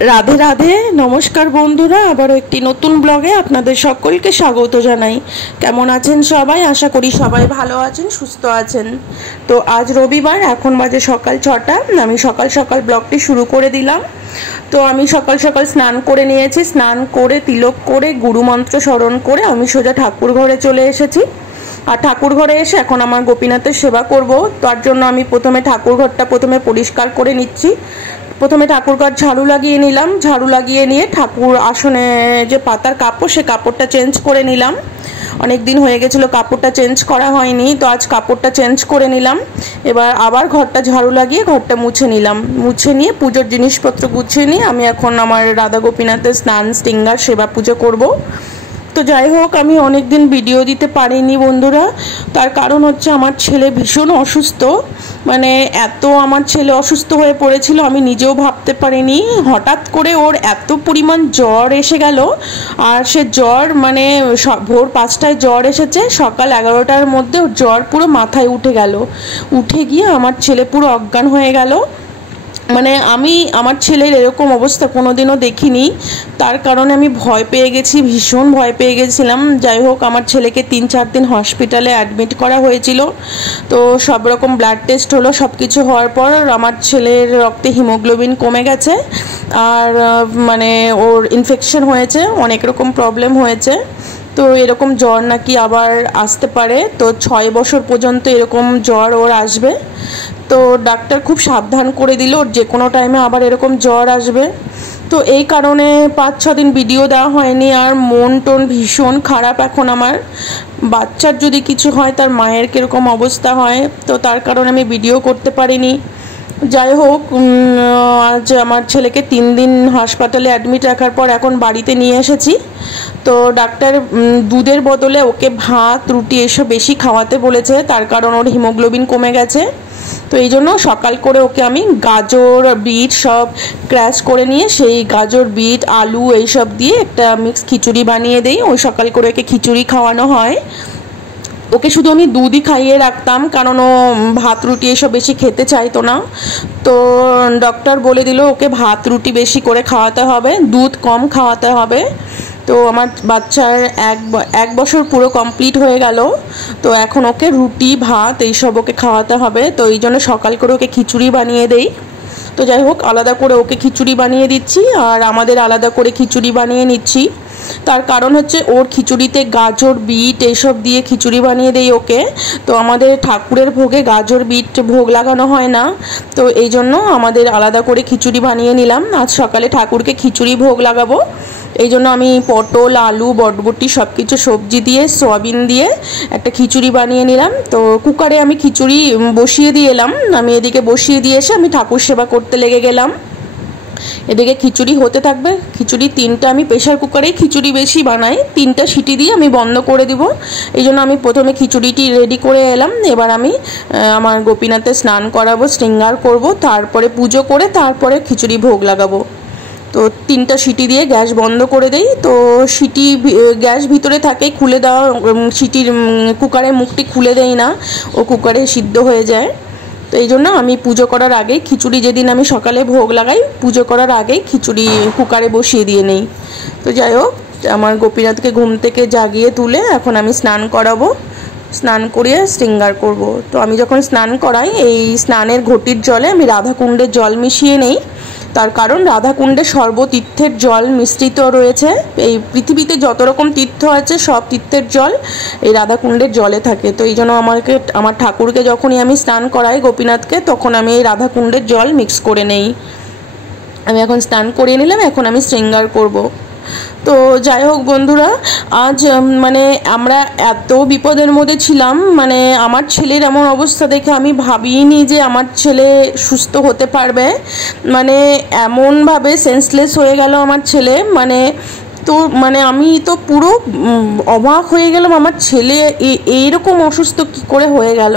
রাধে রাধে, নমস্কার বন্ধুরা। আবারও একটি নতুন ব্লগে আপনাদের সকলকে স্বাগত জানাই। কেমন আছেন সবাই? আশা করি সবাই ভালো আছেন, সুস্থ আছেন। তো আজ রবিবার, এখন বাজে সকাল 6টা। আমি সকাল সকাল ব্লগটি শুরু করে দিলাম। তো আমি সকাল সকাল স্নান করে নিয়েছি। স্নান করে তিলক করে গুরুমন্ত্র স্মরণ করে আমি সোজা ঠাকুর ঘরে চলে এসেছি। আর ঠাকুর ঘরে এসে এখন আমার গোপীনাথের সেবা করব। তার জন্য আমি প্রথমে ঠাকুর ঘরটা পরিষ্কার করে নিচ্ছি। প্রথমে ঠাকুরঘর ঝাড়ু লাগিয়ে নিলাম। ঝাড়ু লাগিয়ে নিয়ে ঠাকুর আসনে যে পাতার কাপড়, সে কাপড়টা চেঞ্জ করে নিলাম। অনেক দিন হয়ে গেছিলো কাপড়টা চেঞ্জ করা হয়নি, তো আজ কাপড়টা চেঞ্জ করে নিলাম। এবার আবার ঘরটা ঝাড়ু লাগিয়ে ঘরটা মুছে নিলাম। মুছে নিয়ে পুজোর জিনিসপত্র গুছিয়ে নিয়ে আমি এখন আমার রাধা গোপীনাথের স্নান স্টিঙ্গার সেবা পুজো করব। তো যাই হোক, আমি অনেক দিন ভিডিও দিতে পারিনি বন্ধুরা। তার কারণ হচ্ছে আমার ছেলে ভীষণ অসুস্থ। মানে এত আমার ছেলে অসুস্থ হয়ে পড়েছিল, আমি নিজেও ভাবতে পারিনি। হঠাৎ করে ওর এত পরিমাণ জ্বর এসে গেল। আর সে জ্বর মানে ভোর 5টায় জ্বর এসেছে, সকাল 11টার মধ্যে ওর জ্বর পুরো মাথায় উঠে গেল। উঠে গিয়ে আমার ছেলে পুরো অজ্ঞান হয়ে গেল। মানে আমি আমার ছেলের এরকম অবস্থা কোনোদিনও দেখিনি। তার কারণে আমি ভয় পেয়ে গেছি, ভীষণ ভয় পেয়ে গেছিলাম। যাই হোক, আমার ছেলেকে 3-4 দিন হসপিটালে অ্যাডমিট করা হয়েছিল। তো সব রকম ব্লাড টেস্ট হলো। সব কিছু হওয়ার পর আমার ছেলের রক্তে হিমোগ্লোবিন কমে গেছে। আর মানে ওর ইনফেকশন হয়েছে, অনেক রকম প্রবলেম হয়েছে। তো এরকম জ্বর নাকি আবার আসতে পারে। তো 6 বছর পর্যন্ত এরকম জ্বর ওর আসবে। তো ডাক্তার খুব সাবধান করে দিল, ওর যে কোনো টাইমে আবার এরকম জ্বর আসবে। তো এই কারণে 5-6 দিন ভিডিও দেওয়া হয়নি। আর মন টন ভীষণ খারাপ এখন আমার। বাচ্চার যদি কিছু হয় তার মায়ের কীরকম অবস্থা হয়, তো তার কারণে আমি ভিডিও করতে পারিনি। যাই হোক, আজ আমার ছেলেকে 3 দিন হাসপাতালে অ্যাডমিট রাখার পর এখন বাড়িতে নিয়ে এসেছি। তো ডাক্তার দুধের বদলে ওকে ভাত রুটি এসব বেশি খাওয়াতে বলেছে, তার কারণ ওর হিমোগ্লোবিন কমে গেছে। তো এই জন্য সকাল করে ওকে আমি গাজর বিট সব ক্র্যাশ করে নিয়ে সেই গাজর বিট আলু এইসব দিয়ে একটা মিক্স খিচুড়ি বানিয়ে দিই। ওই সকাল করে ওকে খিচুড়ি খাওয়ানো হয়। ওকে শুধু আমি দুধই খাইয়ে রাখতাম, কারণ ও ভাত রুটি এসব বেশি খেতে চাইতো না। তো ডক্টর বলে দিল ওকে ভাত রুটি বেশি করে খাওয়াতে হবে, দুধ কম খাওয়াতে হবে। তো আমার বাচ্চার 1 বছর পুরো কমপ্লিট হয়ে গেল। তো এখন ওকে রুটি ভাত এইসব ওকে খাওয়াতে হবে। তো এই জন্য সকাল করে ওকে খিচুড়ি বানিয়ে দেই। তো যাই হোক, আলাদা করে ওকে খিচুড়ি বানিয়ে দিচ্ছি আর আমাদের আলাদা করে খিচুড়ি বানিয়ে নিচ্ছি। তার কারণ হচ্ছে ওর খিচুড়িতে গাজর বিট এইসব দিয়ে খিচুড়ি বানিয়ে দেই ওকে। তো আমাদের ঠাকুরের ভোগে গাজর বিট ভোগ লাগানো হয় না। তো এই জন্য আমাদের আলাদা করে খিচুড়ি বানিয়ে নিলাম। আজ সকালে ঠাকুরকে খিচুড়ি ভোগ লাগাবো। এই জন্য আমি পটল আলু বটবটি সব কিছু সবজি দিয়ে সয়াবিন দিয়ে একটা খিচুড়ি বানিয়ে নিলাম। তো কুকারে আমি খিচুড়ি বসিয়ে দিয়ে এলাম। আমি এদিকে বসিয়ে দিয়ে এসে আমি ঠাকুর সেবা করতে লেগে গেলাম। এদিকে খিচুড়ি হতে থাকবে। খিচুড়ি 3টা আমি প্রেশার কুকারেই খিচুড়ি বেশি বানাই, 3টা সিটি দিয়ে আমি বন্ধ করে দিব। এই জন্য আমি প্রথমে খিচুড়িটি রেডি করে এলাম। এবার আমি আমার গোপীনাথে স্নান করাবো, শৃঙ্গার করব, তারপরে পুজো করে তারপরে খিচুড়ি ভোগ লাগাবো। তো 3টা সিটি দিয়ে গ্যাস বন্ধ করে দেই। তো সিটি গ্যাস ভিতরে থাকে, খুলে দেওয়া সিটির কুকারের মুখটি খুলে দেই না, ও কুকারে সিদ্ধ হয়ে যায়। তো এই জন্য আমি পুজো করার আগেই খিচুড়ি, যেদিন আমি সকালে ভোগ লাগাই পুজো করার আগেই খিচুড়ি কুকারে বসিয়ে দিয়ে নেই। তো যাই হোক, আমার গোপীনাথকে ঘুম থেকে জাগিয়ে তুলে এখন আমি স্নান করাবো। স্নান করিয়ে শৃঙ্গার করব। তো আমি যখন স্নান করাই, এই স্নানের ঘটির জলে আমি রাধাকুণ্ডের জল মিশিয়ে নেই। তার কারণ রাধাকুণ্ডে সর্বতীর্থের জল মিশ্রিত রয়েছে। এই পৃথিবীতে যত রকম তীর্থ আছে সব তীর্থের জল এই রাধাকুণ্ডের জলে থাকে। তো এই জন্য আমার ঠাকুরকে যখনই আমি স্নান করাই গোপীনাথকে, তখন আমি এই রাধাকুণ্ডের জল মিক্স করে নেই। আমি এখন স্নান করিয়ে নিলাম, এখন আমি শৃঙ্গার করব। তো যাই হোক বন্ধুরা, আজ মানে আমরা এত বিপদের মধ্যে ছিলাম। মানে আমার ছেলের এমন অবস্থা দেখে আমি ভাবিনি যে আমার ছেলে সুস্থ হতে পারবে। মানে এমনভাবে সেন্সলেস হয়ে গেল আমার ছেলে। মানে আমি তো পুরো অবাক হয়ে গেলাম, আমার ছেলে এইরকম অসুস্থ কি করে হয়ে গেল।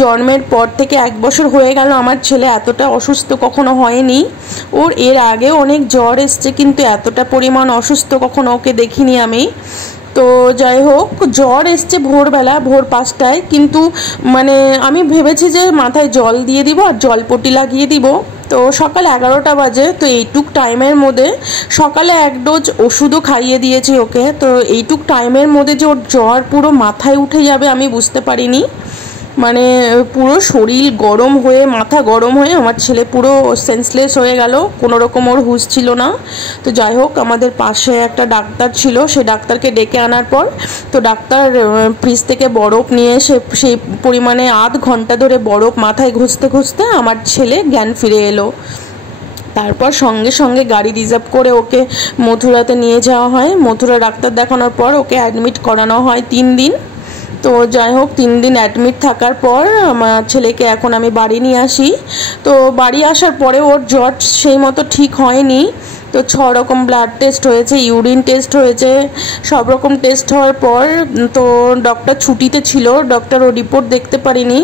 জন্মের পর থেকে 1 বছর হয়ে গেল, আমার ছেলে এতটা অসুস্থ কখনো হয়নি। ওর এর আগে অনেক জ্বর এসছে, কিন্তু এতটা পরিমাণ অসুস্থ কখনো ওকে দেখিনি আমি। তো যাই হোক, জ্বর এসছে ভোরবেলা, ভোর 5টায়। কিন্তু মানে আমি ভেবেছি যে মাথায় জল দিয়ে দিব আর জলপটি লাগিয়ে দিব। তো সকাল 11টা বাজে। তো এইটুক টাইমের মধ্যে সকালে 1 ডোজ ওষুধও খাইয়ে দিয়েছি ওকে। তো এইটুক টাইমের মধ্যে যে ওর জ্বর পুরো মাথায় উঠে যাবে আমি বুঝতে পারিনি। মানে পুরো শরীর গরম হয়ে, মাথা গরম হয়ে আমার ছেলে পুরো সেন্সলেস হয়ে গেল, কোনো রকম ওর হুঁশ ছিল না। তো যাই হোক, আমাদের পাশে একটা ডাক্তার ছিল, সে ডাক্তারকে ডেকে আনার পর তো ডাক্তার ফ্রিজ থেকে বরফ নিয়ে এসে সেই পরিমাণে আধ ঘন্টা ধরে বরফ মাথায় ঘষতে ঘষতে আমার ছেলে জ্ঞান ফিরে এলো। তারপর সঙ্গে সঙ্গে গাড়ি রিজার্ভ করে ওকে মথুরাতে নিয়ে যাওয়া হয়। মথুরা ডাক্তার দেখানোর পর ওকে অ্যাডমিট করানো হয় 3 দিন। তো যাই হোক, 3 দিন অ্যাডমিট থাকার পর আমার ছেলেকে এখন আমি বাড়ি নিয়ে আসি। তো বাড়ি আসার পরে ওর জ্বর সেই মতো ঠিক হয়নি। তো 6 রকম ব্লাড টেস্ট হয়েছে, ইউরিন টেস্ট হয়েছে, সব রকম টেস্ট হওয়ার পর তো ডক্টর ছুটিতে ছিল, ডক্টর ও রিপোর্ট দেখতে পারিনি।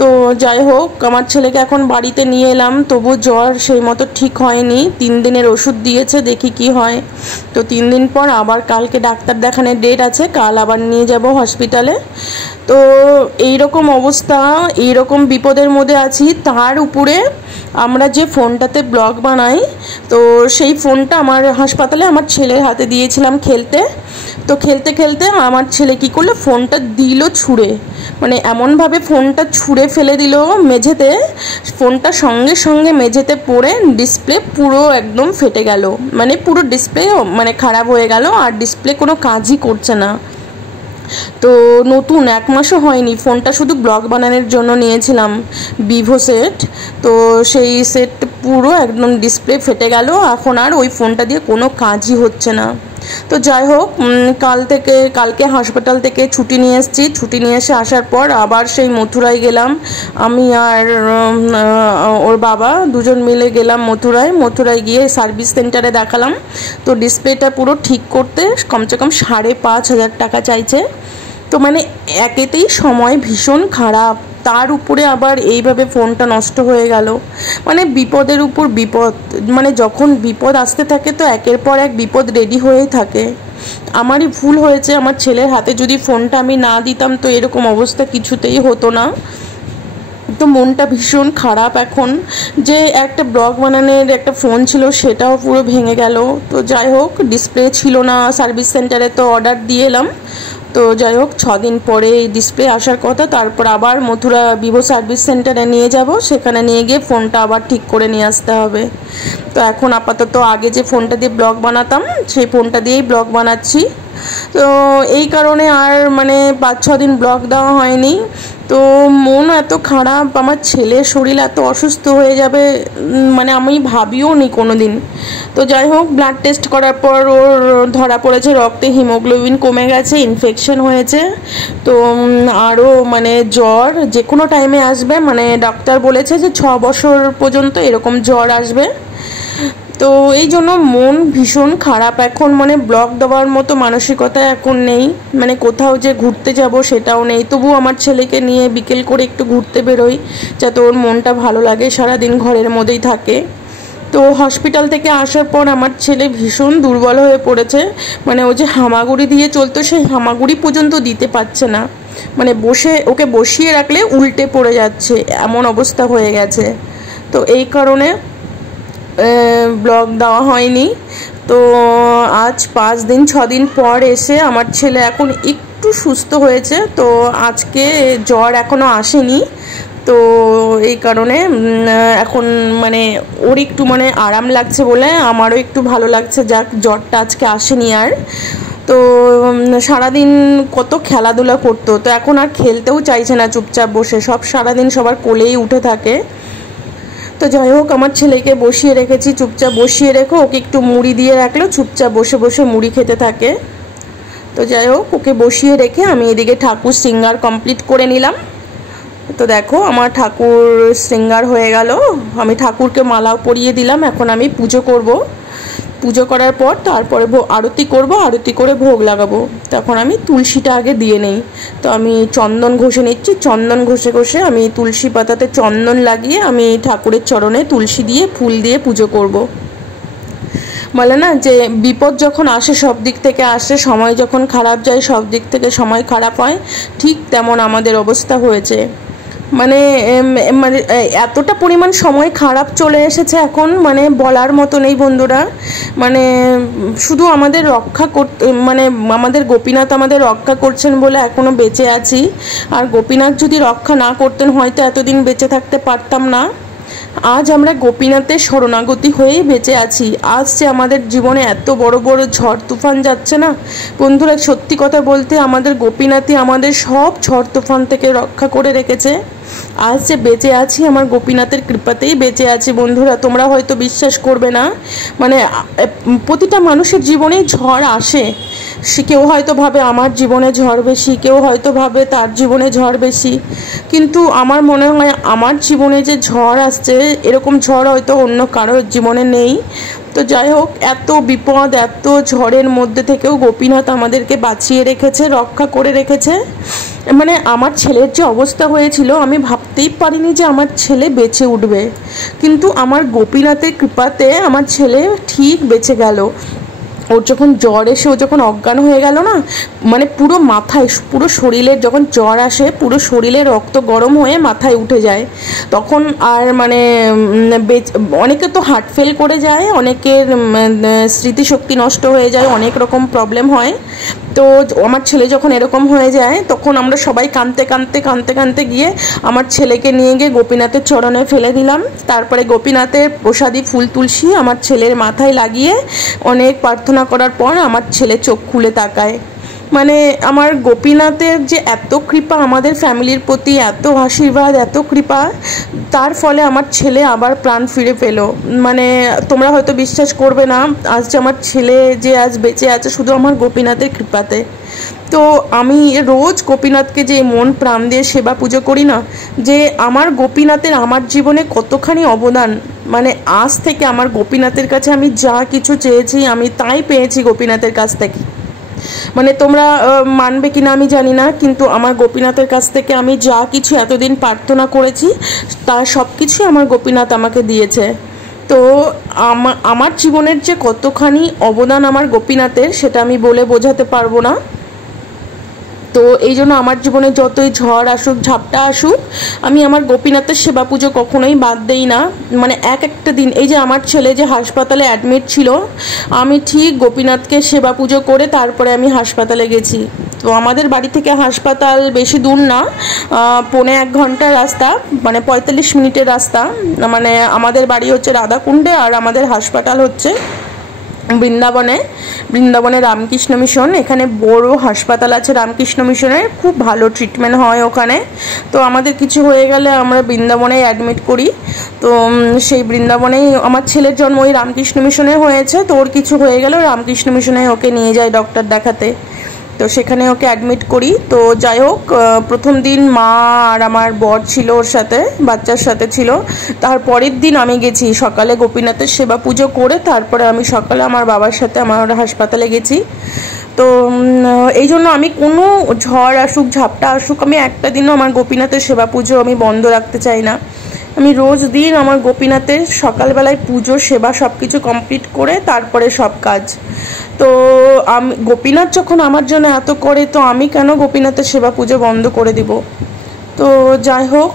তো যাই হোক, আমার ছেলেকে এখন বাড়িতে নিয়ে এলাম, তবু জ্বর সেই মতো ঠিক হয়নি। 3 দিনের ওষুধ দিয়েছে, দেখি কি হয়। তো 3 দিন পর আবার কালকে ডাক্তার দেখানোর ডেট আছে, কাল আবার নিয়ে যাব হসপিটালে। তো এইরকম অবস্থা, এইরকম বিপদের মধ্যে আছি। তার উপরে আমরা যে ফোনটাতে ব্লগ বানাই, তো সেই ফোনটা আমার হাসপাতালে আমার ছেলের হাতে দিয়েছিলাম খেলতে। তো খেলতে খেলতে আমার ছেলে কী করলো, ফোনটা দিল ছুঁড়ে, মানে এমনভাবে ফোনটা ছুঁড়ে ফেলে দিল মেঝেতে। ফোনটা সঙ্গে সঙ্গে মেঝেতে পড়ে ডিসপ্লে পুরো একদম ফেটে গেল, মানে পুরো ডিসপ্লে মানে খারাপ হয়ে গেল, আর ডিসপ্লে কোনো কাজই করছে না। তো নতুন 1 মাসও হয়নি, ফোনটা শুধু ব্লগ বানানোর জন্য নিয়েছিলাম, ভিভো সেট। তো সেই সেট পুরো একদম ডিসপ্লে ফেটে গেল, এখন আর ওই ফোনটা দিয়ে কোনো কাজই হচ্ছে না। তো যাই হোক, কালকে হাসপাতাল থেকে ছুটি নিয়ে এসেছি। ছুটি নিয়ে আসার পর আবার সেই মথুরায় গেলাম, আমি আর ওর বাবা দুজন মিলে গেলাম মথুরায় গিয়ে সার্ভিস সেন্টারে দেখালাম। তো ডিসপ্লেটা পুরো ঠিক করতে কমসে কম 5,500 টাকা চাইছে। তো মানে একেতেই সময় ভীষণ খারাপ, তার উপরে আবার এইভাবে ফোনটা নষ্ট হয়ে গেল। মানে বিপদের উপর বিপদ, মানে যখন বিপদ আসতে থাকে তো একের পর এক বিপদ রেডি হয়েই থাকে। আমারই ভুল হয়েছে, আমার ছেলের হাতে যদি ফোনটা আমি না দিতাম তো এরকম অবস্থা কিছুতেই হতো না। তো মনটা ভীষণ খারাপ এখন, যে একটা ব্লগ বানানোর একটা ফোন ছিল সেটাও পুরো ভেঙে গেল। তো যাই হোক, ডিসপ্লে ছিল না সার্ভিস সেন্টারে, তো অর্ডার দিয়ে এলাম। তো যাই হোক, 6 দিন পরে এই ডিসপ্লে আসার কথা, তারপর আবার মথুরা ভিভো সার্ভিস সেন্টারে নিয়ে যাব, সেখানে নিয়ে গিয়ে ফোনটা আবার ঠিক করে নিয়ে আসতে হবে। তো এখন আপাতত আগে যে ফোনটা দিয়ে ব্লগ বানাতাম সেই ফোনটা দিয়েই ব্লগ বানাচ্ছি। তো এই কারণে আর মানে 5-6 দিন ব্লগ দেওয়া হয়নি। তো মন এত খারাপ, আমার ছেলের শরীর এত অসুস্থ হয়ে যাবে মানে আমি ভাবিও নি কোনো দিন। তো যাই হোক, ব্লাড টেস্ট করার পর ওর ধরা পড়েছে রক্তে হিমোগ্লোবিন কমে গেছে, ইনফেকশন হয়েছে। তো আরও মানে জ্বর যে কোনো টাইমে আসবে, মানে ডাক্তার বলেছে যে 6 বছর পর্যন্ত এরকম জ্বর আসবে। তো এই জন্য মন ভীষণ খারাপ এখন, মানে ব্লগ দেওয়ার মতো মানসিকতা এখন নেই, মানে কোথাও যে ঘুরতে যাব সেটাও নেই। তবু আমার ছেলেকে নিয়ে বিকেল করে একটু ঘুরতে বেরোই, যাতে ওর মনটা ভালো লাগে, সারাদিন ঘরের মধ্যেই থাকে। তো হসপিটাল থেকে আসার পর আমার ছেলে ভীষণ দুর্বল হয়ে পড়েছে, মানে ও যে হামাগুড়ি দিয়ে চলতো সেই হামাগুড়ি পর্যন্ত দিতে পারছে না, মানে ওকে বসিয়ে রাখলে উল্টে পড়ে যাচ্ছে, এমন অবস্থা হয়ে গেছে। তো এই কারণে ব্লগ দেওয়া হয়নি। তো আজ 5-6 দিন পর এসে আমার ছেলে এখন একটু সুস্থ হয়েছে। তো আজকে জ্বর এখনও আসেনি, তো এই কারণে এখন মানে ওর একটু মানে আরাম লাগছে বলে আমারও একটু ভালো লাগছে, যাক জ্বরটা আজকে আসেনি আর। তো সারাদিন কত খেলাধুলা করতো, তো এখন আর খেলতেও চাইছে না, চুপচাপ বসে সব সারাদিন সবার কোলেই উঠে থাকে। তো যাই হোক, আমার ছেলেকে বসিয়ে রেখেছি, চুপচাপ বসিয়ে রেখো, ওকে একটু মুড়ি দিয়ে রাখলে চুপচাপ বসে বসে মুড়ি খেতে থাকে। তো যাই হোক, ওকে বসিয়ে রেখে আমি এদিকে ঠাকুর শৃঙ্গার কমপ্লিট করে নিলাম। তো দেখো, আমার ঠাকুর শৃঙ্গার হয়ে গেল, আমি ঠাকুরকে মালাও পরিয়ে দিলাম। এখন আমি পুজো করব, পুজো করার পর তারপরে আরতি করব, আরতি করে ভোগ লাগাবো। তখন আমি তুলসীটা আগে দিয়ে নেই। তো আমি চন্দন ঘষে নিচ্ছি, চন্দন ঘষে ঘষে আমি তুলসী পাতাতে চন্দন লাগিয়ে আমি ঠাকুরের চরণে তুলসী দিয়ে ফুল দিয়ে পুজো করব। বলে না যে বিপদ যখন আসে সব দিক থেকে আসে, সময় যখন খারাপ যায় সব দিক থেকে সময় খারাপ হয়, ঠিক তেমন আমাদের অবস্থা হয়েছে। মানে মানে এতটা পরিমাণ সময় খারাপ চলে এসেছে এখন, মানে বলার মতো নেই বন্ধুরা। মানে শুধু আমাদের রক্ষা করতে, মানে আমাদের গোপীনাথ আমাদের রক্ষা করছেন বলে এখনও বেঁচে আছি। আর গোপীনাথ যদি রক্ষা না করতেন হয়তো এতদিন বেঁচে থাকতে পারতাম না। আজ আমরা গোপীনাথের শরণাগতি হয়েই বেঁচে আছি। আজ যে আমাদের জীবনে এত বড় বড় ঝড় তুফান যাচ্ছে না বন্ধুরা, সত্যি কথা বলতে আমাদের গোপীনাথই আমাদের সব ঝড় তুফান থেকে রক্ষা করে রেখেছে। আজ যে বেঁচে আছি আমার গোপীনাথের কৃপাতেই বেঁচে আছি বন্ধুরা। তোমরা হয়তো বিশ্বাস করবে না, মানে প্রতিটা মানুষের জীবনেই ঝড় আসে। সে কেউ হয়তো ভাবে আমার জীবনে ঝড় বেশি, কেউ হয়তো ভাবে তার জীবনে ঝড় বেশি, কিন্তু আমার মনে হয় আমার জীবনে যে ঝড় আসছে এরকম ঝড় হয়তো অন্য কারোর জীবনে নেই। তো যাই হোক, এত বিপদ এত ঝড়ের মধ্যে থেকেও গোপীনাথ আমাদেরকে বাঁচিয়ে রেখেছে, রক্ষা করে রেখেছে। মানে আমার ছেলের যে অবস্থা হয়েছিল আমি ভাবতেই পারিনি যে আমার ছেলে বেঁচে উঠবে, কিন্তু আমার গোপীনাথের কৃপাতে আমার ছেলে ঠিক বেঁচে গেল। ওর যখন জ্বর এসে ও যখন অজ্ঞান হয়ে গেল না, মানে পুরো মাথায় পুরো শরীরের যখন জ্বর আসে পুরো শরীরে রক্ত গরম হয়ে মাথায় উঠে যায়, তখন আর মানে অনেকে তো হার্ট ফেল করে যায়, অনেকের স্মৃতিশক্তি নষ্ট হয়ে যায়, অনেক রকম প্রবলেম হয়। তো আমার ছেলে যখন এরকম হয়ে যায় তখন আমরা সবাই কাঁদতে কাঁদতে কাঁদতে কাঁদতে গিয়ে আমার ছেলেকে নিয়ে গিয়ে গোপীনাথের চরণে ফেলে দিলাম। তারপরে গোপীনাথের প্রসাদী ফুল তুলসী আমার ছেলের মাথায় লাগিয়ে অনেক প্রার্থনা করার পর আমার ছেলে চোখ খুলে তাকায়। মানে আমার গোপীনাথের যে এত কৃপা আমাদের ফ্যামিলির প্রতি, এত আশীর্বাদ এত কৃপা, তার ফলে আমার ছেলে আবার প্রাণ ফিরে পেল। মানে তোমরা হয়তো বিশ্বাস করবে না, আজ যে আমার ছেলে যে আজ বেঁচে আছে শুধু আমার গোপীনাথের কৃপাতে। তো আমি রোজ গোপীনাথকে যে মন প্রাণ দিয়ে সেবা পুজো করি না, যে আমার গোপীনাথের আমার জীবনে কতখানি অবদান। মানে আজ থেকে আমার গোপীনাথের কাছে আমি যা কিছু চেয়েছি আমি তাই পেয়েছি গোপীনাথের কাছ থেকে। মানে তোমরা মানবে কিনা আমি জানি না, কিন্তু আমার গোপীনাথের কাছ থেকে আমি যা কিছু এতদিন প্রার্থনা করেছি তার সব কিছুই আমার গোপীনাথ আমাকে দিয়েছে। তো আমার জীবনের যে কতখানি অবদান আমার গোপীনাথের সেটা আমি বলে বোঝাতে পারবো না। তো এই জন্য আমার জীবনে যতই ঝড় আসুক ঝাপটা আসুক আমি আমার গোপীনাথের সেবা পুজো কখনোই বাদ দেই না। মানে এক একটা দিন, এই যে আমার ছেলে যে হাসপাতালে অ্যাডমিট ছিল আমি ঠিক গোপীনাথকে সেবা পুজো করে তারপরে আমি হাসপাতালে গেছি। তো আমাদের বাড়ি থেকে হাসপাতাল বেশি দূর না, 1.25 ঘন্টার রাস্তা, মানে 45 মিনিটের রাস্তা। মানে আমাদের বাড়ি হচ্ছে রাধাকুণ্ডে আর আমাদের হাসপাতাল হচ্ছে বৃন্দাবনে রামকৃষ্ণ মিশন। এখানে বড় হাসপাতাল আছে রামকৃষ্ণ মিশনের, খুব ভালো ট্রিটমেন্ট হয় ওখানে। তো আমাদের কিছু হয়ে গেলে আমরা বৃন্দাবনেই অ্যাডমিট করি। তো সেই বৃন্দাবনেই আমার ছেলের জন্ম ওই রামকৃষ্ণ মিশনে হয়েছে, তো ওর কিছু হয়ে গেলে রামকৃষ্ণ মিশনে ওকে নিয়ে যায় ডক্টর দেখাতে। তো সেখানে ওকে অ্যাডমিট করি। তো যাই হোক, প্রথম দিন মা আর আমার বর ছিল ওর সাথে, বাচ্চার সাথে ছিল। তারপরের দিন আমি গেছি সকালে গোপীনাথের সেবা পুজো করে, তারপরে আমি সকালে আমার বাবার সাথে আমার হাসপাতালে গেছি। তো এই জন্য আমি কোনো ঝড় আসুক ঝাপটা আসুক আমি একটা দিনও আমার গোপীনাথের সেবা পুজো আমি বন্ধ রাখতে চাই না। আমি রোজ দিন আমার গোপীনাথের সকালবেলায় পুজো সেবা সব কিছু কমপ্লিট করে তারপরে সব কাজ। তো আমি গোপীনাথ যখন আমার জন্য এত করে, তো আমি কেন গোপীনাথের সেবা পুজো বন্ধ করে দিব। তো যাই হোক,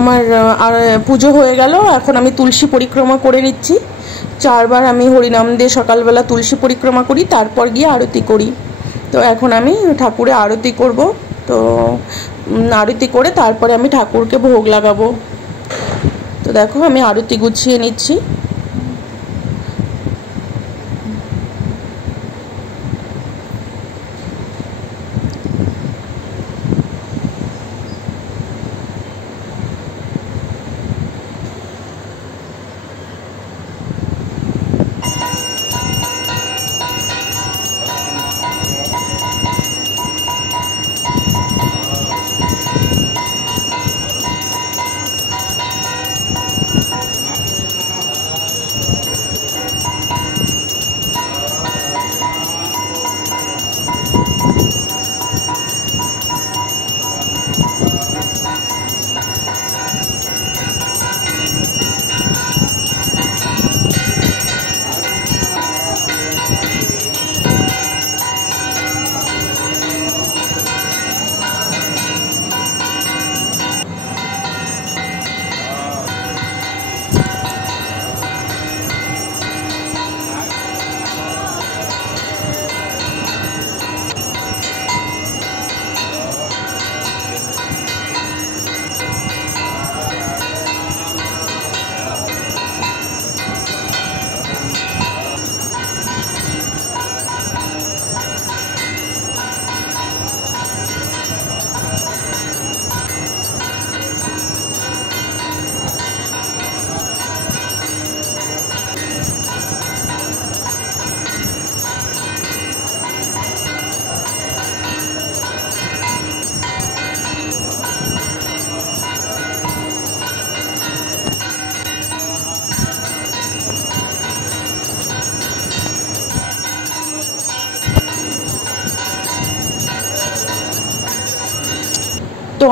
আমার আর পুজো হয়ে গেল, এখন আমি তুলসী পরিক্রমা করে নিচ্ছি। 4 বার আমি হরিনাম দিয়ে সকালবেলা তুলসী পরিক্রমা করি, তারপর গিয়ে আরতি করি। তো এখন আমি ঠাকুরে আরতি করব। তো আরতি করে তারপরে আমি ঠাকুরকে ভোগ লাগাবো। তো দেখো আমি আরতি গুছিয়ে নিচ্ছি।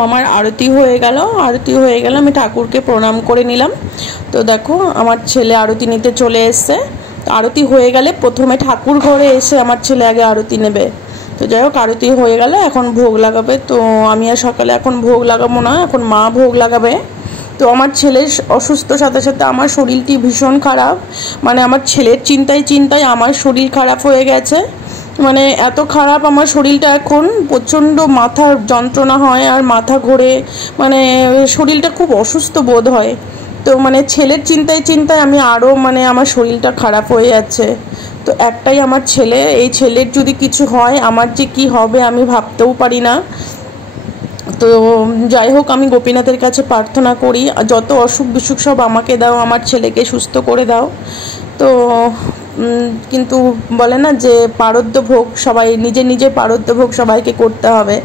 আমার আরতি হয়ে গেল, আমি ঠাকুরকে প্রণাম করে নিলাম। তো দেখো আমার ছেলে আরতি নিতে চলে এসছে। আরতি হয়ে গেলে প্রথমে ঠাকুর ঘরে এসে আমার ছেলে আগে আরতি নেবে। তো যাই হোক আরতি হয়ে গেল, এখন ভোগ লাগাবে। তো আমি আর সকালে এখন ভোগ লাগাবো না, এখন মা ভোগ লাগাবে। তো আমার ছেলের অসুস্থ সাথে সাথে আমার শরীরটি ভীষণ খারাপ, মানে আমার ছেলের চিন্তায় আমার শরীর খারাপ হয়ে গেছে। মানে এত খারাপ আমার শরীরটা এখন, প্রচণ্ড মাথার যন্ত্রণা হয় আর মাথা ঘোরে, মানে শরীরটা খুব অসুস্থ বোধ হয়। তো মানে ছেলের চিন্তায় আমি আরও মানে আমার শরীরটা খারাপ হয়ে যাচ্ছে। তো একটাই আমার ছেলে, এই ছেলের যদি কিছু হয় আমার যে কি হবে আমি ভাবতেও পারি না। তো যাই হোক আমি গোপীনাথের কাছে প্রার্থনা করি, যত অসুখ বিসুখ সব আমাকে দাও, আমার ছেলেকে সুস্থ করে দাও। তো কিন্তু বলে না যে পারদ্য ভোগ সবাই নিজের পারদ্য ভোগ সবাইকে করতে হবে।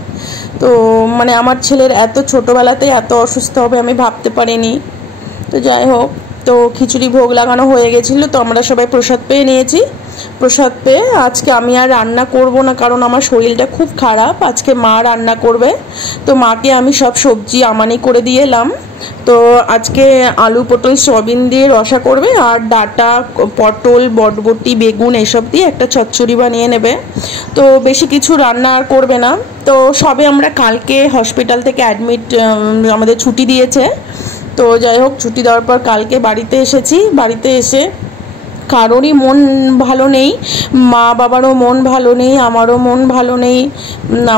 তো মানে আমার ছেলের এত ছোটোবেলাতেই এত অসুস্থ হবে আমি ভাবতে পারিনি। তো যাই হোক, তো খিচুড়ি ভোগ লাগানো হয়ে গেছিলো, তো আমরা সবাই প্রসাদ পেয়ে নিয়েছি। প্রসাদ পেয়ে আজকে আমি আর রান্না করব না, কারণ আমার শরীরটা খুব খারাপ। আজকে মা রান্না করবে। তো মাকে আমি সব সবজি আমানি করে দিয়ে এলাম। তো আজকে আলু পটল সয়াবিন দিয়ে রসা করবে, আর ডাঁটা পটল বটবটি বেগুন এসব দিয়ে একটা চচ্চড়ি বানিয়ে নেবে। তো বেশি কিছু রান্না আর করবে না। তো সবে আমরা কালকে হসপিটাল থেকে অ্যাডমিট, আমাদের ছুটি দিয়েছে। তো যাই হোক ছুটি দেওয়ার পর কালকে বাড়িতে এসেছি। বাড়িতে এসে কারোরই মন ভালো নেই, মা বাবারও মন ভালো নেই, আমারও মন ভালো নেই, না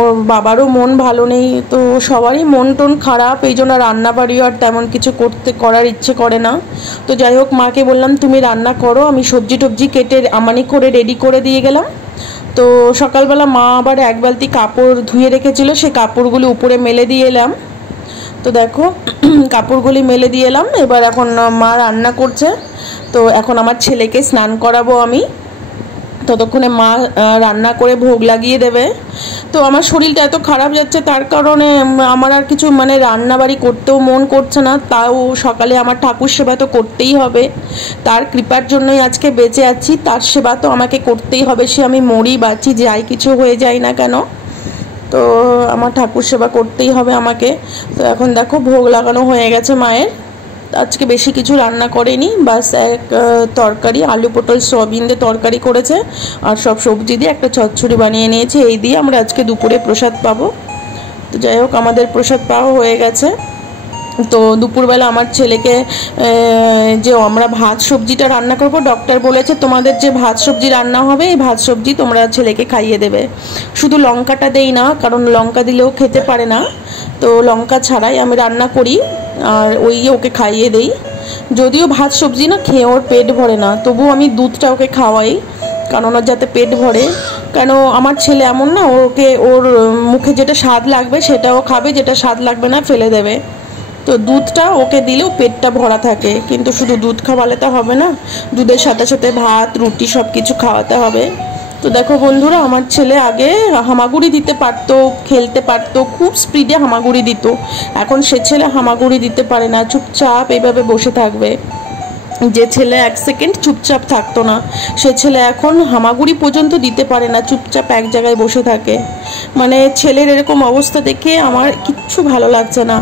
ওর বাবারও মন ভালো নেই। তো সবারই মন টন খারাপ, এই জন্য রান্নাবাড়িও আর তেমন কিছু করার ইচ্ছে করে না। তো যাই হোক মাকে বললাম তুমি রান্না করো, আমি সবজি টবজি কেটে আমানি করে রেডি করে দিয়ে গেলাম। তো সকালবেলা মা আবার এক বালতি কাপড় ধুয়ে রেখেছিল, সেই কাপড়গুলি উপরে মেলে দিয়ে এলাম। তো দেখো কাপড়গুলি মেলে দিয়ে এলাম, এবার এখন মা রান্না করছে। তো এখন আমার ছেলেকে স্নান করাবো আমি, ততক্ষণে মা রান্না করে ভোগ লাগিয়ে দেবে। তো আমার শরীরটা এত খারাপ যাচ্ছে, তার কারণে আমার আর কিছু মানে রান্নাবাড়ি করতেও মন করছে না। তাও সকালে আমার ঠাকুর সেবা তো করতেই হবে, তার কৃপার জন্যই আজকে বেঁচে আছি, তার সেবা তো আমাকে করতেই হবে, সে আমি মরি বাঁচি যাই কিছু হয়ে যায় না কেন। তো আমার ঠাকুর সেবা করতেই হবে আমাকে। তো এখন দেখো ভোগ লাগানো হয়ে গেছে মায়ের। আজকে বেশি কিছু রান্না করেনি, বাস এক তরকারি আলু পটল সয়াবিন দিয়ে তরকারি করেছে, আর সব সবজি দিয়ে একটা চচ্চড়ি বানিয়ে নিয়েছে। এই দিয়ে আমরা আজকে দুপুরে প্রসাদ পাবো। তো যাই হোক আমাদের প্রসাদ পাওয়া হয়ে গেছে। তো দুপুরবেলা আমার ছেলেকে যে আমরা ভাত সবজিটা রান্না করব, ডক্টর বলেছে তোমাদের যে ভাত সবজি রান্না হবে এই ভাত সবজি তোমরা ছেলেকে খাইয়ে দেবে। শুধু লঙ্কাটা দেই না, কারণ লঙ্কা দিলেও খেতে পারে না। তো লঙ্কা ছাড়াই আমি রান্না করি আর ওই ওকে খাইয়ে দেই। যদিও ভাত সবজি না খেয়ে ওর পেট ভরে না, তবুও আমি দুধটা ওকে খাওয়াই, কারণ ওর যাতে পেট ভরে। কেন আমার ছেলে এমন না, ওর মুখে যেটা স্বাদ লাগবে সেটাও খাবে, যেটা স্বাদ লাগবে না ফেলে দেবে। তো দুধটা ওকে দিলেও পেটটা ভরা থাকে, কিন্তু শুধু দুধ খাওয়ালে তো হবে না, দুধের সাথে সাথে ভাত রুটি সব কিছু খাওয়াতে হবে। তো দেখো বন্ধুরা আমার ছেলে আগে হামাগুড়ি দিতে পারতো, খেলতে পারতো, খুব স্পিডে হামাগুড়ি দিত। এখন সে ছেলে হামাগুড়ি দিতে পারে না, চুপচাপ এইভাবে বসে থাকবে। যে ছেলে এক সেকেন্ড চুপচাপ থাকতো না, সে ছেলে এখন হামাগুড়ি পর্যন্ত দিতে পারে না, চুপচাপ এক জায়গায় বসে থাকে। মানে ছেলের এরকম অবস্থা দেখে আমার কিচ্ছু ভালো লাগছে না,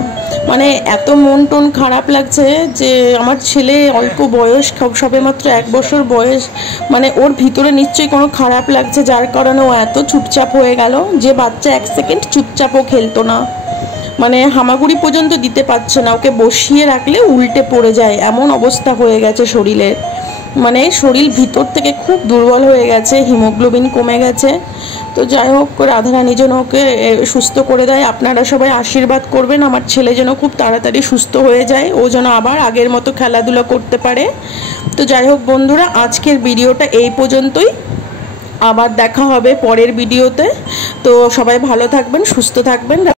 মানে এত মন টন খারাপ লাগছে যে আমার ছেলে অল্প বয়স, সবেমাত্র 1 বছর বয়স, মানে ওর ভিতরে নিশ্চয়ই কোনো খারাপ লাগছে, যার কারণে ও এত চুপচাপ হয়ে গেল। যে বাচ্চা 1 সেকেন্ড চুপচাপও খেলতো না, মানে হামাগুড়ি পর্যন্ত দিতে পারছে না, ওকে বসিয়ে রাখলে উল্টে পড়ে যায়, এমন অবস্থা হয়ে গেছে শরীরের। মানে শরীর ভিতর থেকে খুব দুর্বল হয়ে গেছে, হিমোগ্লোবিন কমে গেছে। তো যাই হোক রাধারানী যেন ওকে সুস্থ করে দেয়। আপনারা সবাই আশীর্বাদ করবেন আমার ছেলে যেন খুব তাড়াতাড়ি সুস্থ হয়ে যায়, ও যেন আবার আগের মতো খেলাধুলা করতে পারে। তো যাই হোক বন্ধুরা আজকের ভিডিওটা এই পর্যন্তই, আবার দেখা হবে পরের ভিডিওতে। তো সবাই ভালো থাকবেন, সুস্থ থাকবেন।